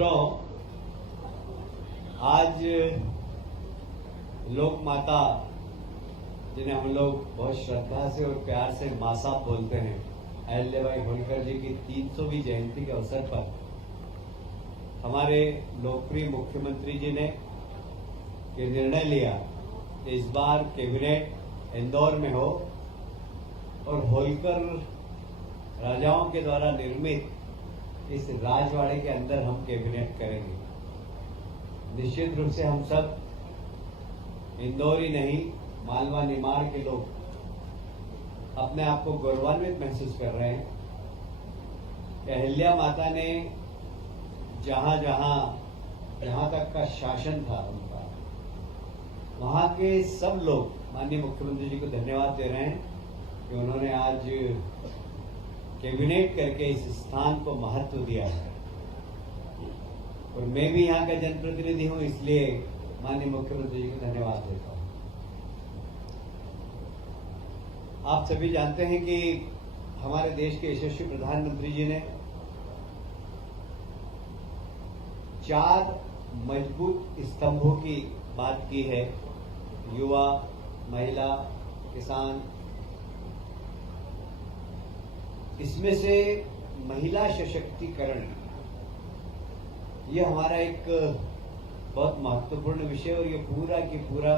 मित्रों, आज लोक माता जिन्हें हम लोग बहुत श्रद्धा से और प्यार से मां साहब बोलते हैं, अहिल्याबाई होलकर जी की 300वीं जयंती के अवसर पर हमारे लोकप्रिय मुख्यमंत्री जी ने ये निर्णय लिया कि इस बार कैबिनेट इंदौर में हो और होलकर राजाओं के द्वारा निर्मित इस राजवाड़े के अंदर हम कैबिनेट करेंगे। निश्चित रूप से हम सब इंदौर ही नहीं, मालवा निमाड़ के लोग अपने आप को गौरवान्वित महसूस कर रहे हैं कि अहिल्या माता ने जहां तक का शासन था उनका, वहां के सब लोग माननीय मुख्यमंत्री जी को धन्यवाद दे रहे हैं कि उन्होंने आज कैबिनेट करके इस स्थान को महत्व दिया है। और मैं भी यहाँ का जनप्रतिनिधि हूँ, इसलिए माननीय मुख्यमंत्री जी को धन्यवाद देता हूँ। आप सभी जानते हैं कि हमारे देश के यशस्वी प्रधानमंत्री जी ने 4 मजबूत स्तंभों की बात की है: युवा, महिला, किसान। इसमें से महिला सशक्तिकरण ये हमारा एक बहुत महत्वपूर्ण विषय, और ये पूरा की पूरा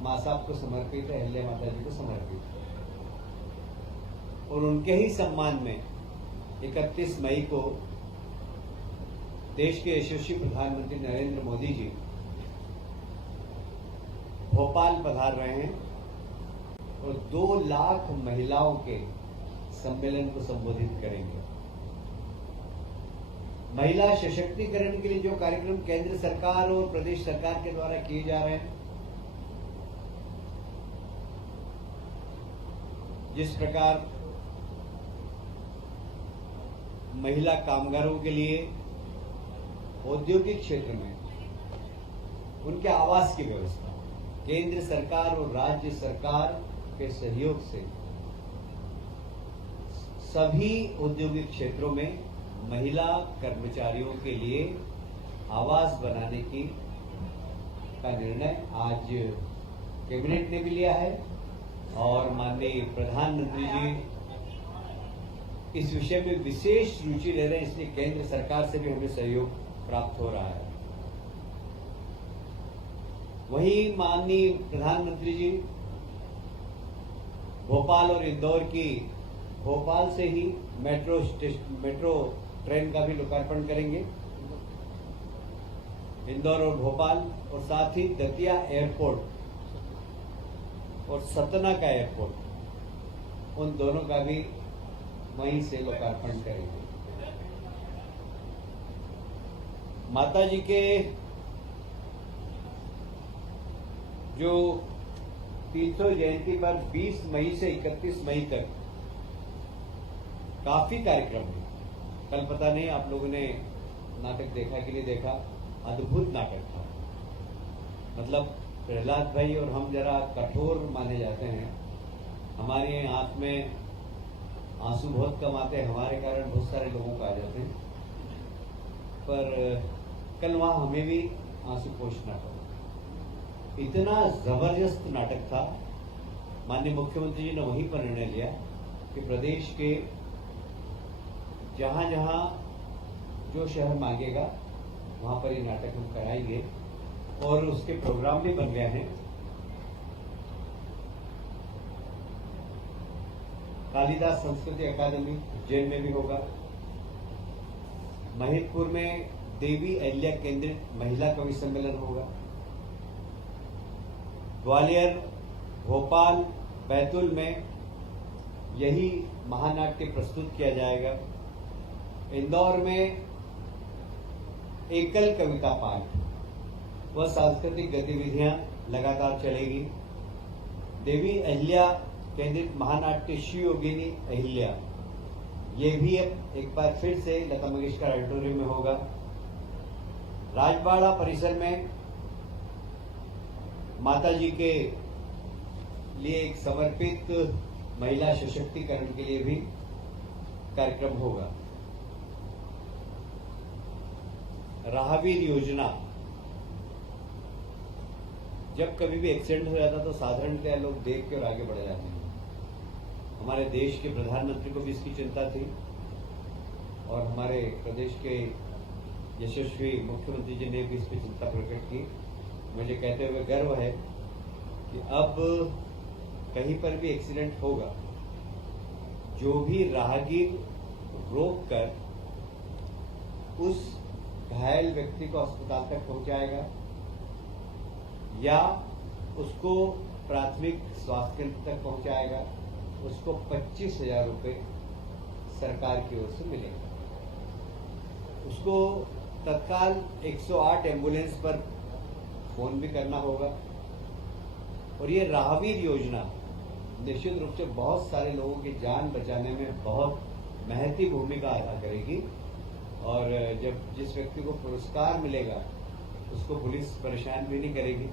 मां साहब को समर्पित है, अहिल्या माता जी को समर्पित है। और उनके ही सम्मान में 31 मई को देश के यशस्वी प्रधानमंत्री नरेंद्र मोदी जी भोपाल पधार रहे हैं और 2 लाख महिलाओं के सम्मेलन को संबोधित करेंगे। महिला सशक्तिकरण के लिए जो कार्यक्रम केंद्र सरकार और प्रदेश सरकार के द्वारा किए जा रहे हैं, जिस प्रकार महिला कामगारों के लिए औद्योगिक क्षेत्र में उनके आवास की व्यवस्था केंद्र सरकार और राज्य सरकार के सहयोग से सभी औद्योगिक क्षेत्रों में महिला कर्मचारियों के लिए आवास बनाने का निर्णय आज कैबिनेट ने भी लिया है। और माननीय प्रधानमंत्री जी इस विषय में विशेष रुचि ले रहे हैं, इसलिए केंद्र सरकार से भी हमें सहयोग प्राप्त हो रहा है। वहीं माननीय प्रधानमंत्री जी भोपाल और इंदौर की, भोपाल से ही मेट्रो ट्रेन का भी लोकार्पण करेंगे, इंदौर और भोपाल, और साथ ही दतिया एयरपोर्ट और सतना का एयरपोर्ट, उन दोनों का भी वहीं से लोकार्पण करेंगे। माता जी के जो 300 जयंती पर 20 मई से 31 मई तक काफी कार्यक्रम है। कल पता नहीं आप लोगों ने नाटक देखा कि नहीं देखा, अद्भुत नाटक था। मतलब प्रहलाद भाई और हम जरा कठोर माने जाते हैं, हमारी आंख में आंसू बहुत कम आते हैं, हमारे कारण बहुत सारे लोगों को आ जाते हैं, पर कल वहां हमें भी आंसू पोंछना पड़ा। इतना जबरदस्त नाटक था। माननीय मुख्यमंत्री जी ने वहीं पर निर्णय लिया कि प्रदेश के जहां जहां जो शहर मांगेगा वहां पर ये नाटक हम कराएंगे, और उसके प्रोग्राम भी बन गए हैं। कालिदास संस्कृति अकादमी उज्जैन में भी होगा, महिदपुर में देवी अहिल्या केंद्रित महिला कवि सम्मेलन होगा, ग्वालियर, भोपाल, बैतूल में यही महानाट्य प्रस्तुत किया जाएगा, इंदौर में एकल कविता पाठ व सांस्कृतिक गतिविधियां लगातार चलेगी, देवी अहिल्या केंद्रित महानाट्य शिव योगिनी अहिल्या ये भी अब एक बार फिर से लता मंगेशकर ऑडिटोरियम में होगा, राजवाड़ा परिसर में माता जी के लिए एक समर्पित महिला सशक्तिकरण के लिए भी कार्यक्रम होगा। राहगीर योजना, जब कभी भी एक्सीडेंट हो जाता तो साधारणतः लोग देख के और आगे बढ़ जाते हैं। हमारे देश के प्रधानमंत्री को भी इसकी चिंता थी और हमारे प्रदेश के यशस्वी मुख्यमंत्री जी ने भी इस पर चिंता प्रकट की। मुझे कहते हुए गर्व है कि अब कहीं पर भी एक्सीडेंट होगा, जो भी राहगीर रोक कर उस घायल व्यक्ति को अस्पताल तक पहुंचाएगा या उसको प्राथमिक स्वास्थ्य केंद्र तक पहुंचाएगा, उसको 25,000 रुपये सरकार की ओर से मिलेगा। उसको तत्काल 108 एम्बुलेंस पर फोन भी करना होगा। और ये राहगीर योजना निश्चित रूप से बहुत सारे लोगों की जान बचाने में बहुत महत्वपूर्ण भूमिका अदा करेगी। और जब जिस व्यक्ति को पुरस्कार मिलेगा उसको पुलिस परेशान भी नहीं करेगी।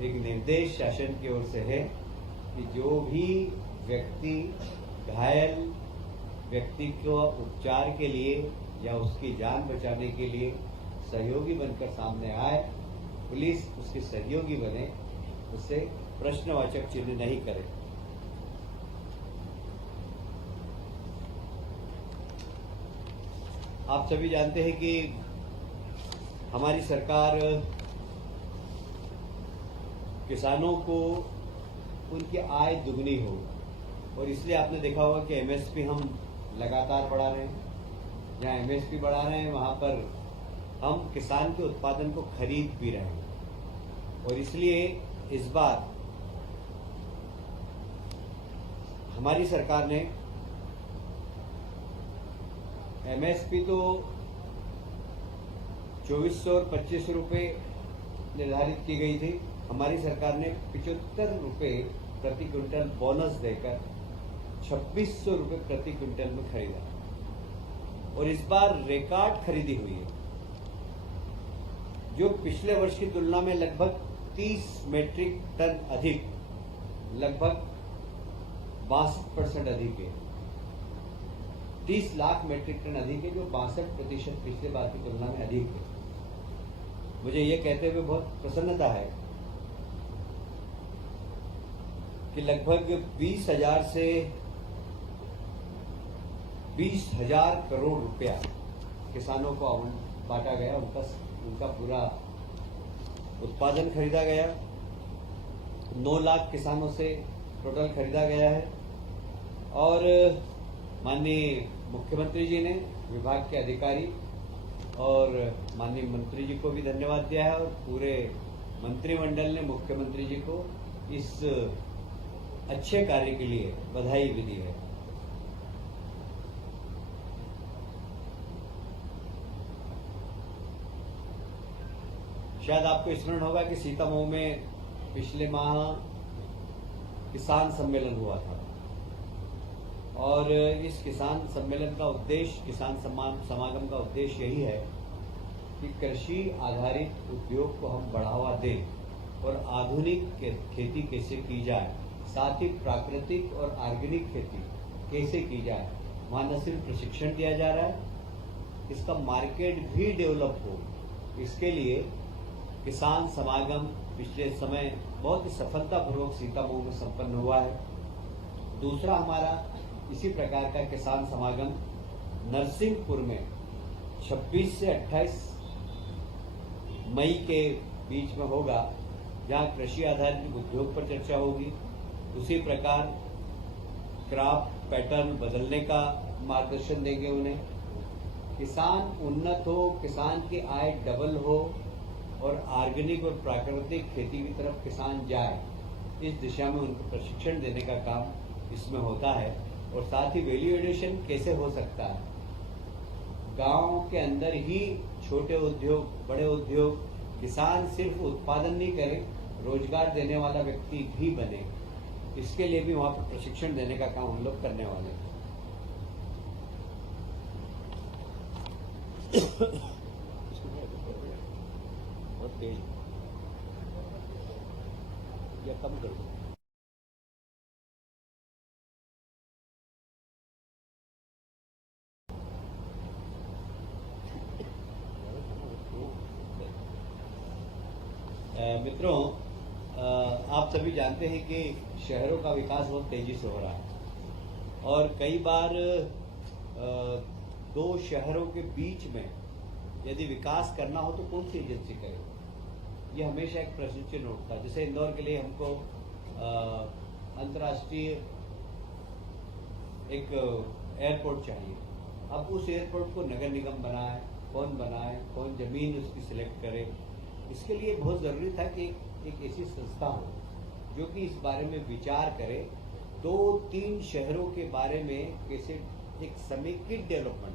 एक निर्देश शासन की ओर से है कि जो भी व्यक्ति घायल व्यक्ति को उपचार के लिए या उसकी जान बचाने के लिए सहयोगी बनकर सामने आए, पुलिस उसके सहयोगी बने, उससे प्रश्नवाचक चिन्ह नहीं करे। आप सभी जानते हैं कि हमारी सरकार किसानों को उनकी आय दुगनी हो, और इसलिए आपने देखा होगा कि एमएसपी हम लगातार बढ़ा रहे हैं। जहां एमएसपी बढ़ा रहे हैं वहां पर हम किसान के उत्पादन को खरीद भी रहे हैं। और इसलिए इस बार हमारी सरकार ने एमएसपी तो 2400 और 2500 रुपये निर्धारित की गई थी। हमारी सरकार ने 75 रुपये प्रति क्विंटल बोनस देकर 2600 रुपये प्रति क्विंटल में खरीदा। और इस बार रिकॉर्ड खरीदी हुई है, जो पिछले वर्ष की तुलना में लगभग 30 मीट्रिक टन अधिक, लगभग 62% अधिक है। 30 लाख मीट्रिक टन अधिक है, जो 62% पिछले बार की तुलना में अधिक है। मुझे ये कहते हुए बहुत प्रसन्नता है कि लगभग 20,000 से 20,000 करोड़ रुपया किसानों को बांटा गया, उनका पूरा उत्पादन खरीदा गया। 9 लाख किसानों से टोटल खरीदा गया है। और माननीय मुख्यमंत्री जी ने, विभाग के अधिकारी और माननीय मंत्री जी को भी धन्यवाद दिया है, और पूरे मंत्रिमंडल ने मुख्यमंत्री जी को इस अच्छे कार्य के लिए बधाई भी दी है। शायद आपको स्मरण होगा कि सीतामऊ में पिछले माह किसान सम्मेलन हुआ था, और इस किसान सम्मेलन का उद्देश्य, किसान समागम का उद्देश्य यही है कि कृषि आधारित उद्योग को हम बढ़ावा दें और आधुनिक खेती कैसे की जाए, साथ ही प्राकृतिक और ऑर्गेनिक खेती कैसे की जाए। वहाँ न सिर्फ प्रशिक्षण दिया जा रहा है, इसका मार्केट भी डेवलप हो। इसके लिए किसान समागम पिछले समय बहुत ही सफलतापूर्वक सीतामऊ में संपन्न हुआ है। दूसरा हमारा इसी प्रकार का किसान समागम नरसिंहपुर में 26 से 28 मई के बीच में होगा, जहां कृषि आधारित उद्योग पर चर्चा होगी। उसी प्रकार क्रॉप पैटर्न बदलने का मार्गदर्शन देंगे उन्हें। किसान उन्नत हो, किसान की आय डबल हो और ऑर्गेनिक और प्राकृतिक खेती की तरफ किसान जाए, इस दिशा में उनको प्रशिक्षण देने का काम इसमें होता है। और साथ ही वैल्यू एडिशन कैसे हो सकता है, गांव के अंदर ही छोटे उद्योग, बड़े उद्योग, किसान सिर्फ उत्पादन नहीं करे, रोजगार देने वाला व्यक्ति भी बने, इसके लिए भी वहां पर प्रशिक्षण देने का काम हम लोग करने वाले हैं। बहुत तेज या कम कर दो। मित्रों, आप सभी जानते हैं कि शहरों का विकास बहुत तेजी से हो रहा है और कई बार दो शहरों के बीच में यदि विकास करना हो तो कौन सी एजेंसी करे, ये हमेशा एक प्रश्न चिन्ह उठता है। जैसे इंदौर के लिए हमको अंतर्राष्ट्रीय एक एयरपोर्ट चाहिए। अब उस एयरपोर्ट को नगर निगम बनाए, कौन जमीन उसकी सिलेक्ट करे, इसके लिए बहुत ज़रूरी था कि एक ऐसी संस्था हो जो कि इस बारे में विचार करे, 2-3 शहरों के बारे में कैसे एक समेकित डेवलपमेंट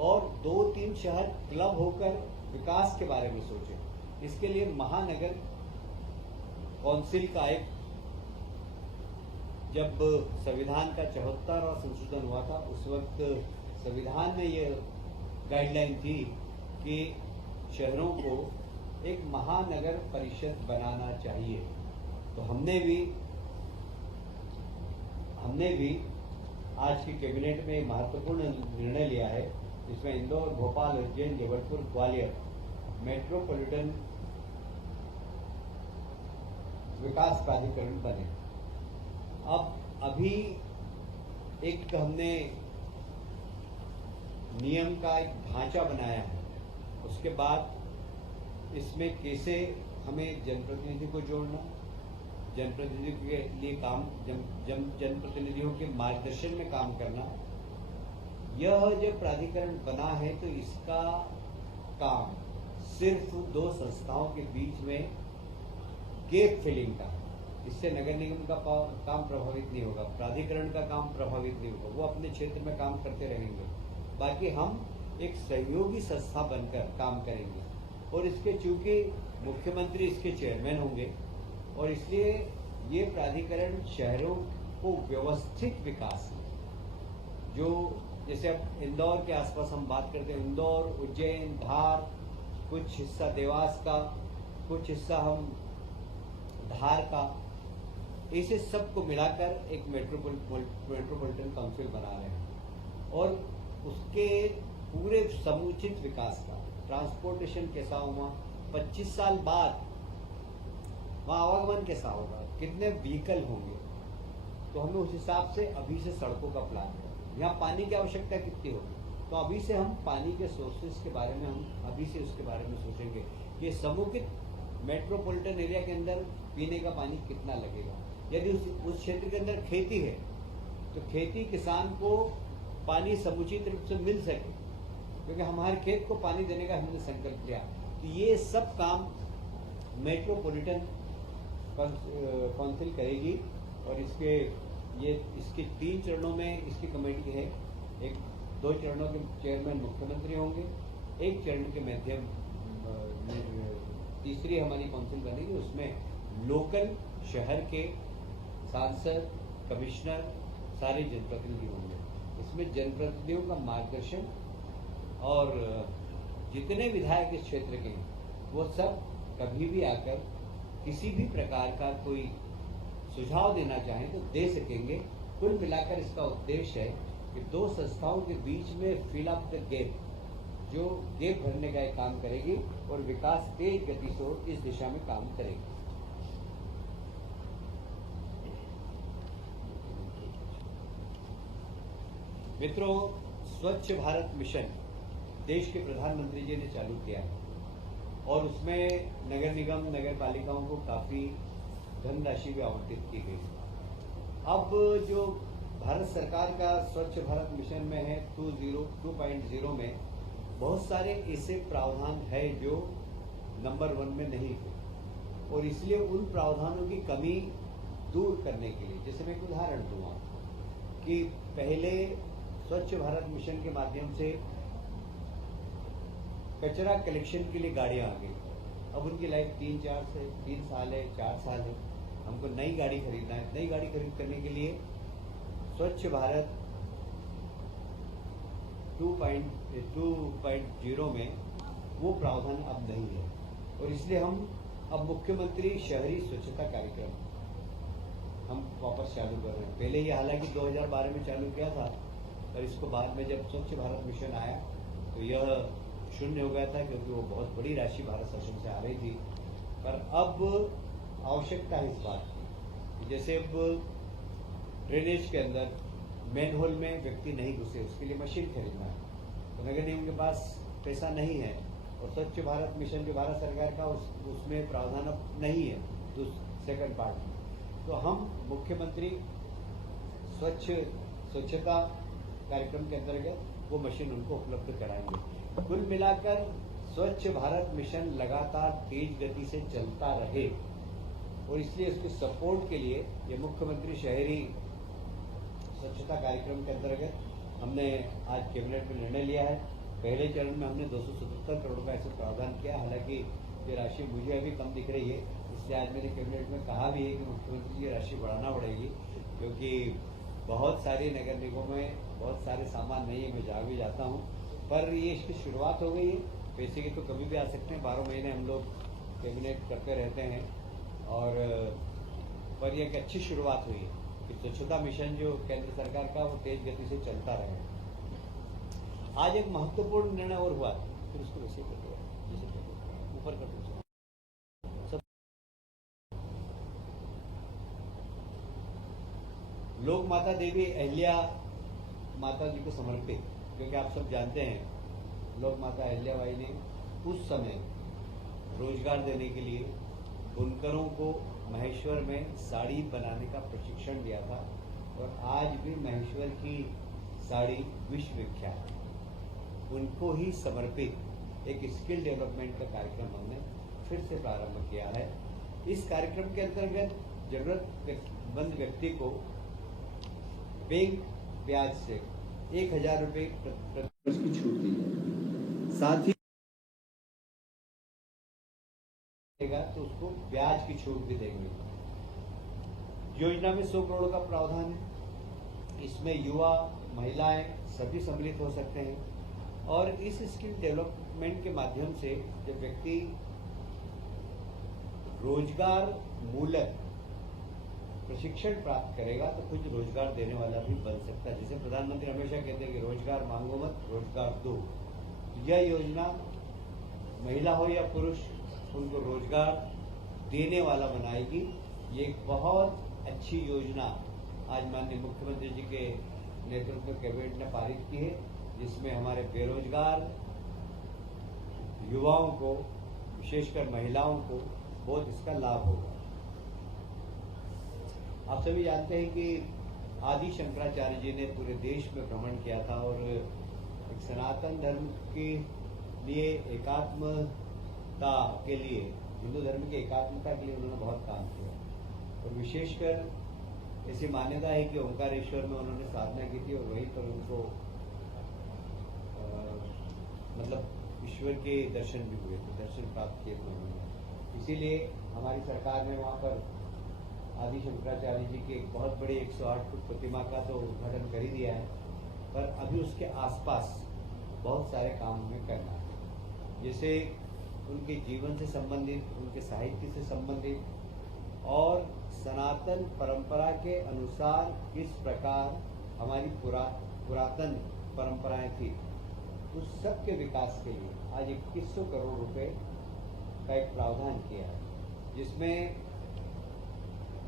और 2-3 शहर क्लब होकर विकास के बारे में सोचे। इसके लिए महानगर काउंसिल का एक, जब संविधान का 74वां संशोधन हुआ था उस वक्त संविधान में ये गाइडलाइन थी कि शहरों को एक महानगर परिषद बनाना चाहिए। तो हमने भी आज की कैबिनेट में महत्वपूर्ण निर्णय लिया है, जिसमें इंदौर, भोपाल, उज्जैन, जबलपुर, ग्वालियर मेट्रोपॉलिटन विकास प्राधिकरण बने। अब अभी एक हमने नियम का एक ढांचा बनाया है, उसके बाद इसमें कैसे हमें जनप्रतिनिधि को जोड़ना, जनप्रतिनिधियों के लिए काम, जनप्रतिनिधियों के मार्गदर्शन में काम करना। यह जब प्राधिकरण बना है तो इसका काम सिर्फ 2 संस्थाओं के बीच में गैप फिलिंग का, इससे नगर निगम का काम प्रभावित नहीं होगा, प्राधिकरण का काम प्रभावित नहीं होगा, वो अपने क्षेत्र में काम करते रहेंगे। बाकी हम एक सहयोगी संस्था बनकर काम करेंगे और इसके चूंकि मुख्यमंत्री इसके चेयरमैन होंगे और इसलिए ये प्राधिकरण शहरों को व्यवस्थित विकास, जो जैसे अब इंदौर के आसपास हम बात करते हैं, इंदौर, उज्जैन, धार, कुछ हिस्सा देवास का, कुछ हिस्सा हम धार का, इसे सबको मिलाकर एक मेट्रोपॉलिटन काउंसिल बना रहे हैं और उसके पूरे समुचित विकास का, ट्रांसपोर्टेशन कैसा होगा, 25 साल बाद वहाँ आवागमन कैसा होगा, कितने व्हीकल होंगे, तो हमें उस हिसाब से अभी से सड़कों का प्लान है। यहाँ पानी की आवश्यकता कितनी होगी, तो अभी से हम पानी के सोर्सेज के बारे में हम अभी से उसके बारे में सोचेंगे। ये समुचित मेट्रोपॉलिटन एरिया के अंदर पीने का पानी कितना लगेगा, यदि उस क्षेत्र के अंदर खेती है तो खेती किसान को पानी समुचित रूप से मिल सके, क्योंकि हमारे खेत को पानी देने का हमने संकल्प लिया। तो ये सब काम मेट्रोपॉलिटन काउंसिल करेगी और इसके 3 चरणों में इसकी कमेटी है। 2 चरणों के चेयरमैन मुख्यमंत्री होंगे, 1 चरण के माध्यम तीसरी हमारी काउंसिल बनेगी, उसमें लोकल शहर के सांसद, कमिश्नर, सारे जनप्रतिनिधि होंगे। इसमें जनप्रतिनिधियों का मार्गदर्शन और जितने विधायक इस क्षेत्र के हैं वो सब कभी भी आकर किसी भी प्रकार का कोई सुझाव देना चाहें तो दे सकेंगे। कुल मिलाकर इसका उद्देश्य है कि 2 संस्थाओं के बीच में फिल अप द गैप, जो गैप भरने का एक काम करेगी और विकास तेज गति से इस दिशा में काम करेगी। मित्रों, स्वच्छ भारत मिशन देश के प्रधानमंत्री जी ने चालू किया है और उसमें नगर निगम, नगर पालिकाओं को काफी धनराशि भी आवंटित की गई। अब जो भारत सरकार का स्वच्छ भारत मिशन में है 2.0 में बहुत सारे ऐसे प्रावधान है जो नंबर 1 में नहीं थे और इसलिए उन प्रावधानों की कमी दूर करने के लिए, जैसे मैं एक उदाहरण दूंगा कि पहले स्वच्छ भारत मिशन के माध्यम से कचरा कलेक्शन के लिए गाड़ियां आ गई। अब उनकी लाइफ 3 साल है, 4 साल है, हमको नई गाड़ी खरीदना है। नई गाड़ी खरीद करने के लिए स्वच्छ भारत 2.0 में वो प्रावधान अब नहीं है और इसलिए हम अब मुख्यमंत्री शहरी स्वच्छता कार्यक्रम हम वापस चालू कर रहे हैं। पहले ये हालांकि 2012 में चालू किया था, पर इसको बाद में जब स्वच्छ भारत मिशन आया तो यह शून्य हो गया था, क्योंकि वो बहुत बड़ी राशि भारत शासन से आ रही थी। पर अब आवश्यकता है इस बात की, जैसे अब ड्रेनेज के अंदर मेन होल में व्यक्ति नहीं घुसे, उसके लिए मशीन खरीदना है, तो नगर निगम के पास पैसा नहीं है, और स्वच्छ भारत मिशन जो भारत सरकार का उसमें प्रावधान अब नहीं है तो सेकंड पार्ट में, तो हम मुख्यमंत्री स्वच्छता कार्यक्रम के अंतर्गत वो मशीन उनको उपलब्ध कराएंगे। कुल मिलाकर स्वच्छ भारत मिशन लगातार तेज गति से चलता रहे, और इसलिए उसके सपोर्ट के लिए ये मुख्यमंत्री शहरी स्वच्छता कार्यक्रम के अंतर्गत हमने आज कैबिनेट में निर्णय लिया है। पहले चरण में हमने 277 करोड़ का ऐसे प्रावधान किया, हालांकि ये राशि मुझे अभी कम दिख रही है, इसलिए आज मैंने कैबिनेट में कहा भी है कि मुख्यमंत्री जी ये राशि बढ़ाना पड़ेगी, क्योंकि बहुत सारे नगर निगमों में बहुत सारे सामान नहीं है, मैं जा भी जाता हूँ, पर ये इसकी शुरुआत हो गई है। पैसे की तो कभी भी आ सकते हैं, 12 महीने हम लोग कैबिनेट करते रहते हैं, और पर यह एक अच्छी शुरुआत हुई है कि स्वच्छता मिशन जो केंद्र सरकार का वो तेज गति से चलता रहे। आज एक महत्वपूर्ण निर्णय और हुआ, फिर उसको वैसे कर दो, जैसे ऊपर कर दो सब। लोक माता देवी अहिल्या माता जी को समर्पित, क्योंकि आप सब जानते हैं लोक माता अहिल्याबाई ने उस समय रोजगार देने के लिए बुनकरों को महेश्वर में साड़ी बनाने का प्रशिक्षण दिया था, और आज भी महेश्वर की साड़ी विश्व विख्यात है। उनको ही समर्पित एक स्किल डेवलपमेंट का कार्यक्रम हमने फिर से प्रारंभ किया है। इस कार्यक्रम के अंतर्गत जरूरतमंद व्यक्ति को बैंक ब्याज से 1000 रुपये प्रति की छूट दी जाएगी, साथ ही तो उसको ब्याज की छूट भी देंगे। योजना में 100 करोड़ का प्रावधान है, इसमें युवा महिलाएं सभी सम्मिलित हो सकते हैं, और इस स्किल डेवलपमेंट के माध्यम से जब व्यक्ति रोजगार मूलक प्रशिक्षण प्राप्त करेगा तो कुछ रोजगार देने वाला भी बन सकता है। जैसे प्रधानमंत्री हमेशा कहते हैं कि रोजगार मांगो मत, रोजगार दो। यह योजना महिला हो या पुरुष उनको रोजगार देने वाला बनाएगी। ये एक बहुत अच्छी योजना आज माननीय मुख्यमंत्री जी के नेतृत्व में कैबिनेट ने पारित की है, जिसमें हमारे बेरोजगार युवाओं को, विशेषकर महिलाओं को बहुत इसका लाभ होगा। आप सभी जानते हैं कि आदि शंकराचार्य जी ने पूरे देश में भ्रमण किया था, और एक सनातन धर्म के लिए एकात्मता के लिए, हिंदू धर्म की एकात्मता के लिए उन्होंने बहुत काम किया, और विशेषकर ऐसी मान्यता है कि ओंकारेश्वर में उन्होंने साधना की थी, और वहीं पर उनको मतलब ईश्वर के दर्शन भी हुए थे, दर्शन प्राप्त किए थे उन्होंने। इसीलिए हमारी सरकार ने वहाँ पर आदि शंकराचार्य जी की एक बहुत बड़ी 108 फुट प्रतिमा का तो उद्घाटन कर ही दिया है, पर अभी उसके आसपास बहुत सारे काम हमें करना है, जैसे उनके जीवन से संबंधित, उनके साहित्य से संबंधित, और सनातन परंपरा के अनुसार किस प्रकार हमारी पुरातन परंपराएं थी, उस सब के विकास के लिए आज 2100 करोड़ रुपए का एक प्रावधान किया है, जिसमें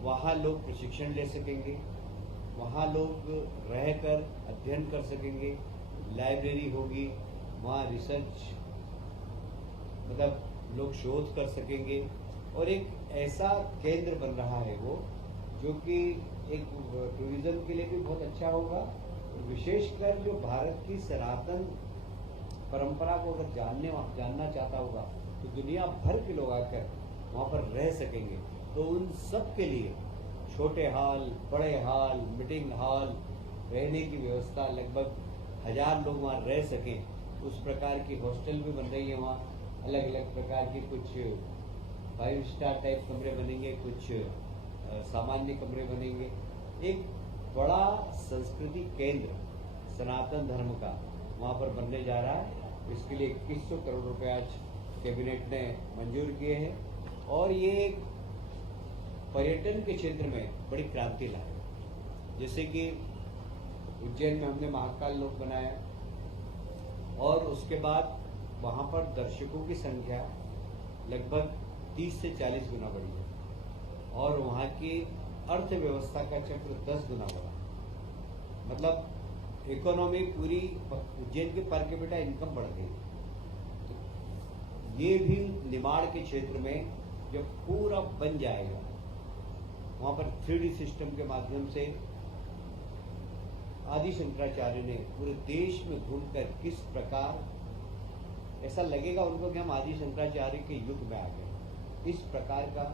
वहाँ लोग प्रशिक्षण ले सकेंगे, वहाँ लोग रहकर अध्ययन कर सकेंगे, लाइब्रेरी होगी, वहाँ रिसर्च मतलब लोग शोध कर सकेंगे, और एक ऐसा केंद्र बन रहा है वो, जो कि एक टूरिज्म के लिए भी बहुत अच्छा होगा, और विशेषकर जो भारत की सनातन परंपरा को अगर जानना चाहता होगा तो दुनिया भर के लोग आकर वहाँ पर रह सकेंगे। तो उन सब के लिए छोटे हॉल, बड़े हॉल, मीटिंग हॉल, रहने की व्यवस्था, लगभग 1000 लोग वहाँ रह सकें, उस प्रकार की हॉस्टल भी बन रही है वहाँ। अलग अलग प्रकार की कुछ 5 स्टार टाइप कमरे बनेंगे, कुछ सामान्य कमरे बनेंगे। एक बड़ा संस्कृति केंद्र सनातन धर्म का वहाँ पर बनने जा रहा है। इसके लिए 2100 करोड़ रुपए आज कैबिनेट ने मंजूर किए हैं, और ये एक पर्यटन के क्षेत्र में बड़ी क्रांति लाए। जैसे कि उज्जैन में हमने महाकाल लोक बनाया, और उसके बाद वहाँ पर दर्शकों की संख्या लगभग 30 से 40 गुना बढ़ी है और वहाँ की अर्थव्यवस्था का चक्र 10 गुना बढ़ा। मतलब इकोनॉमी पूरी उज्जैन के पर कैपिटा इनकम बढ़ गई। तो ये भी निमाड़ के क्षेत्र में जब पूरा बन जाएगा, वहाँ पर 3D सिस्टम के माध्यम से आदि शंकराचार्य ने पूरे देश में घूमकर किस प्रकार ऐसा लगेगा उनको कि हम आदि शंकराचार्य के युग में आ गए, इस प्रकार का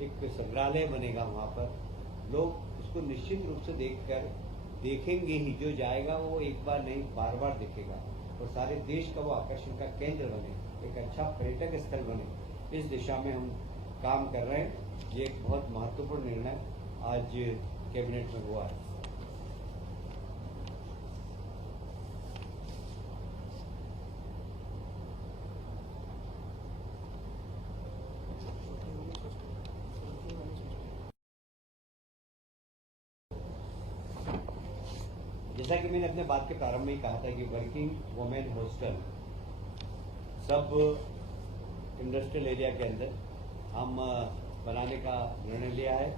एक संग्रहालय बनेगा वहाँ पर। लोग उसको निश्चित रूप से देखेंगे ही, जो जाएगा वो एक बार नहीं बार बार देखेगा और सारे देश का वो आकर्षण का केंद्र बने, एक अच्छा पर्यटक स्थल बने। इस दिशा में हम काम कर रहे हैं। ये एक बहुत महत्वपूर्ण निर्णय आज कैबिनेट में हुआ है। जैसा कि मैंने अपने बात के प्रारंभ में ही कहा था कि वर्किंग वुमेन हॉस्टल सब इंडस्ट्रियल एरिया के अंदर हम बनाने का निर्णय लिया है।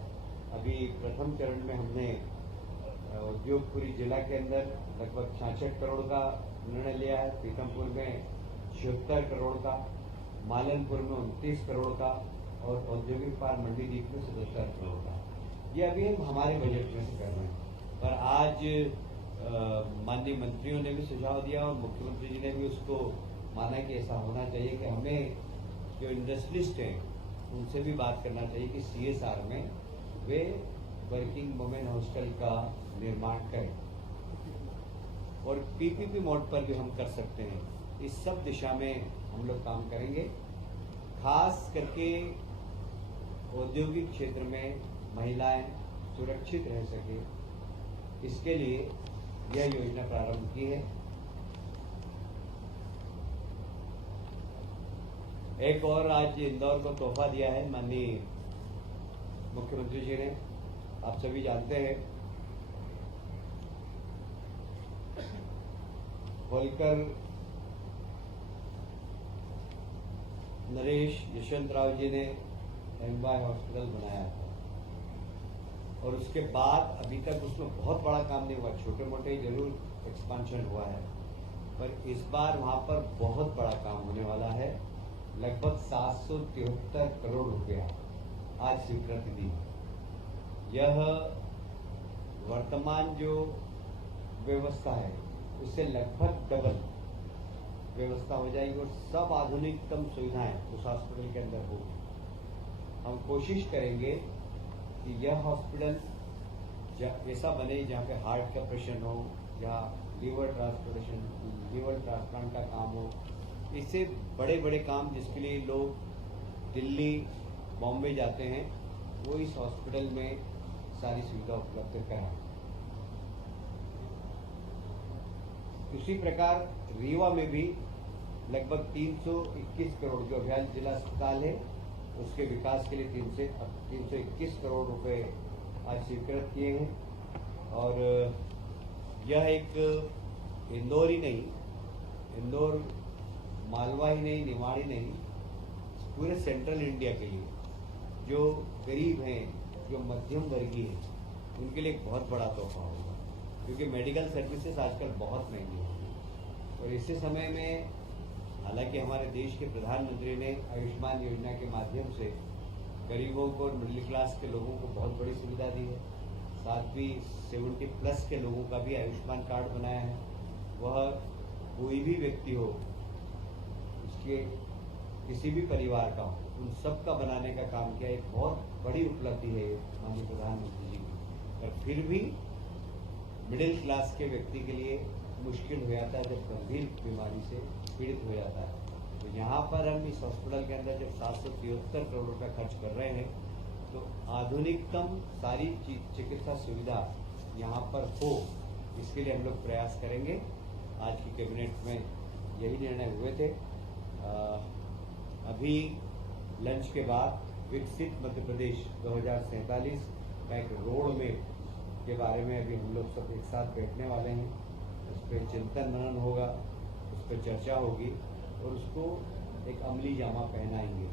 अभी प्रथम चरण में हमने उद्योगपुरी जिला के अंदर लगभग 66 करोड़ का निर्णय लिया है, पीथमपुर में 76 करोड़ का, मालनपुर में 29 करोड़ का और औद्योगिक पार्क मंडीदीप में 77 करोड़ का। ये अभी हम हमारे बजट में से कर रहे हैं। पर आज माननीय मंत्रियों ने भी सुझाव दिया और मुख्यमंत्री जी ने भी उसको माना कि ऐसा होना चाहिए कि हमें जो इंडस्ट्रियलिस्ट हैं उनसे भी बात करना चाहिए कि CSR में वे वर्किंग वुमेन हॉस्टल का निर्माण करें और PPP मोड पर भी हम कर सकते हैं। इस सब दिशा में हम लोग काम करेंगे। खास करके औद्योगिक क्षेत्र में महिलाएं सुरक्षित रह सके, इसके लिए यह योजना प्रारंभ की है। एक और आज इंदौर को तोहफा दिया है माननीय मुख्यमंत्री जी ने। आप सभी जानते हैं होलकर नरेश यशवंतराव जी ने MY हॉस्पिटल बनाया था और उसके बाद अभी तक उसमें बहुत बड़ा काम नहीं हुआ, छोटे मोटे जरूर एक्सपांशन हुआ है, पर इस बार वहाँ पर बहुत बड़ा काम होने वाला है। लगभग 773 करोड़ रुपया आज स्वीकृति दी। यह वर्तमान जो व्यवस्था है उससे लगभग डबल व्यवस्था हो जाएगी और सब आधुनिकतम सुविधाएं उस हॉस्पिटल के अंदर होगी। हम कोशिश करेंगे कि यह हॉस्पिटल ऐसा बने जहाँ पे हार्ट का ऑपरेशन हो या लीवर ट्रांसप्लांट का काम हो। इससे बड़े बड़े काम जिसके लिए लोग दिल्ली बॉम्बे जाते हैं वो इस हॉस्पिटल में सारी सुविधा उपलब्ध कराएं। इसी प्रकार रीवा में भी लगभग 321 करोड़ जो अभ्यास जिला अस्पताल है उसके विकास के लिए 321 करोड़ रुपए आज स्वीकृत किए हैं। और यह एक इंदौर ही नहीं, इंदौर मालवा ही नहीं, निमाड़ ही नहीं, पूरे सेंट्रल इंडिया के लिए जो गरीब हैं, जो मध्यम वर्गीय हैं, उनके लिए एक बहुत बड़ा तोहफा होगा, क्योंकि मेडिकल सर्विसेज आजकल बहुत महंगी हैं। और इसी समय में हालांकि हमारे देश के प्रधानमंत्री ने आयुष्मान योजना के माध्यम से गरीबों को और मिडिल क्लास के लोगों को बहुत बड़ी सुविधा दी है। साथ ही 70+ के लोगों का भी आयुष्मान कार्ड बनाया है। वह कोई भी व्यक्ति हो, उसके किसी भी परिवार का हो, उन सब का बनाने का काम किया। एक बहुत बड़ी उपलब्धि है माननीय प्रधानमंत्री जी की। पर फिर भी मिडिल क्लास के व्यक्ति के लिए मुश्किल हो जाता है जब गंभीर बीमारी से पीड़ित हो जाता है। तो यहाँ पर हम इस हॉस्पिटल के अंदर जब 773 करोड़ रुपया खर्च कर रहे हैं तो आधुनिकतम सारी चिकित्सा सुविधा यहाँ पर हो, इसके लिए हम लोग प्रयास करेंगे। आज की कैबिनेट में यही निर्णय हुए थे। अभी लंच के बाद विकसित मध्य प्रदेश 2047 का एक रोड मैप के बारे में अभी हम लोग सब एक साथ बैठने वाले हैं। उस पर चिंतन मनन होगा, उस पर चर्चा होगी और उसको एक अमली जामा पहनाएंगे।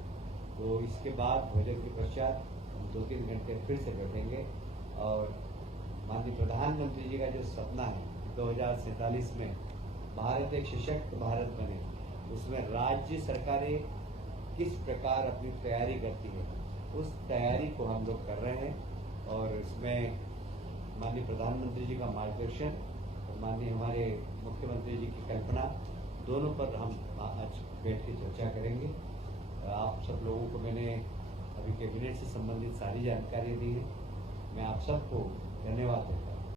तो इसके बाद भोजन के पश्चात हम 2-3 घंटे फिर से बैठेंगे और माननीय प्रधानमंत्री जी का जो सपना है 2047 में भारत एक सशक्त भारत बने, उसमें राज्य सरकारें किस प्रकार अपनी तैयारी करती है, उस तैयारी को हम लोग कर रहे हैं और इसमें माननीय प्रधानमंत्री जी का मार्गदर्शन और माननीय हमारे मुख्यमंत्री जी की कल्पना, दोनों पर हम आज बैठ के चर्चा करेंगे। आप सब लोगों को मैंने अभी कैबिनेट से संबंधित सारी जानकारी दी है। मैं आप सबको धन्यवाद देता हूँ।